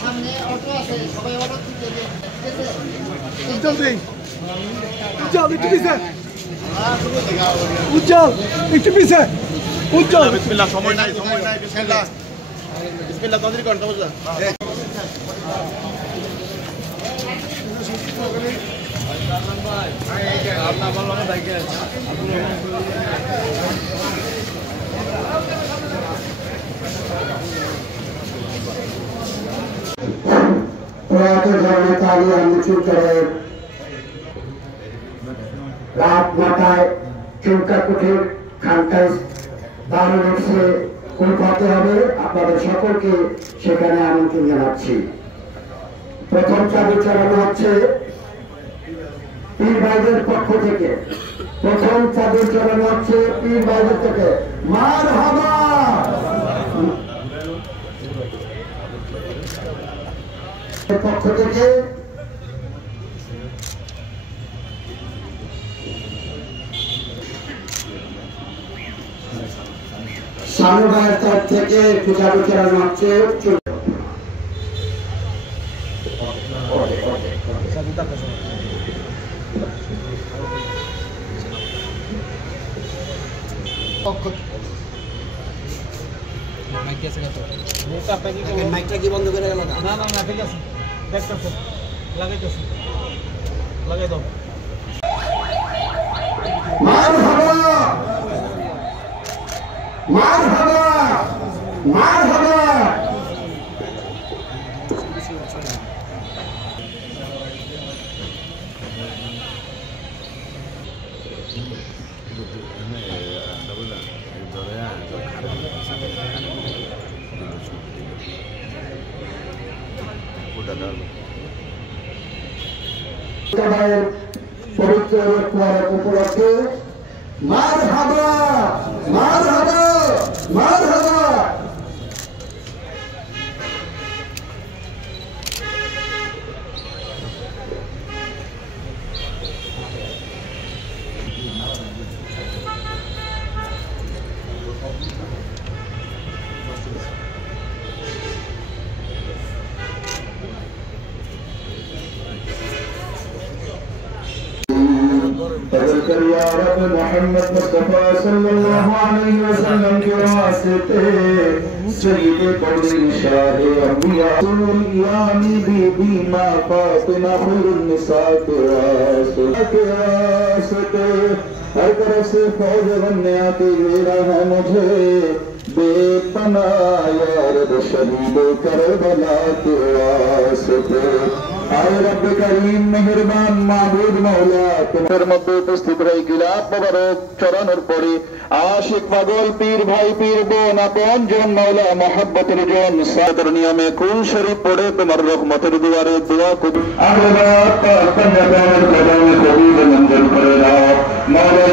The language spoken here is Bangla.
সামনে অটো আছে, সবাই অটো উজ্জ্বল একটু পিছে, উজ্জ্বল একটু পিছে, উজ্জ্বল বিসমিল্লাহ, সময় নাই বিসমিল্লাহ বিসমিল্লাহ তাড়াতাড়ি করেন বুঝলা আপনার বললাম না বাইকে রাত ৯টায় চৌকাকুঠির খানকায় দারুল উৎসবে পৌঁছাতে হবে। আপনাদের সকলকে সেখানে আমন্ত্রণ জানাচ্ছি। প্রথম চাবি চালানো হচ্ছে পীর ভাইদের পক্ষ থেকে। প্রথম চাবি চালানো হচ্ছে পীর ভাইদের থেকে। মারহাবা। পক্ষ থেকে শানু ভাইয়ের তরফ থেকে পূজা চালানো হচ্ছে। মাইকটা কি বন্ধ করে গেল? না না না ঠিক আছে, দেখতেছে লাগাইতেছে, লাগাই দাও। মারহাবা মারহাবা মারহাবা। পবিত্র উপলক্ষে মারহাবা মারহাবা মারহাবা। فذكر يا رب محمد مصطفى صلى الله عليه وسلم کے واسطے سید قدیم شاہ انبیاء یعنی بی بی ماں فاطمہ خیر النساء کے واسطے ہر طرف سے فوج بننے آتی میرا ہے مجھے بے پناہ یا رب شہید کربلا کے واسطے। আয় রব্বে কারীম মেহেরবান মাবুদ মাওলা, তোমার মধ্যে উপস্থিত হয়ে গিলাপ মোবারক চরণের পরে আশিক পাগল পীর ভাই পীর বোন আপন জন মাওলা মহব্বতের জন সাদর নিয়মে কুল শরীফ পড়ে তোমার রহমতের দুয়ারে দোয়া কবুল আল্লাহ পাক পঞ্জাবের কদমে কবুল মঞ্জুর করে দাও। মাওলা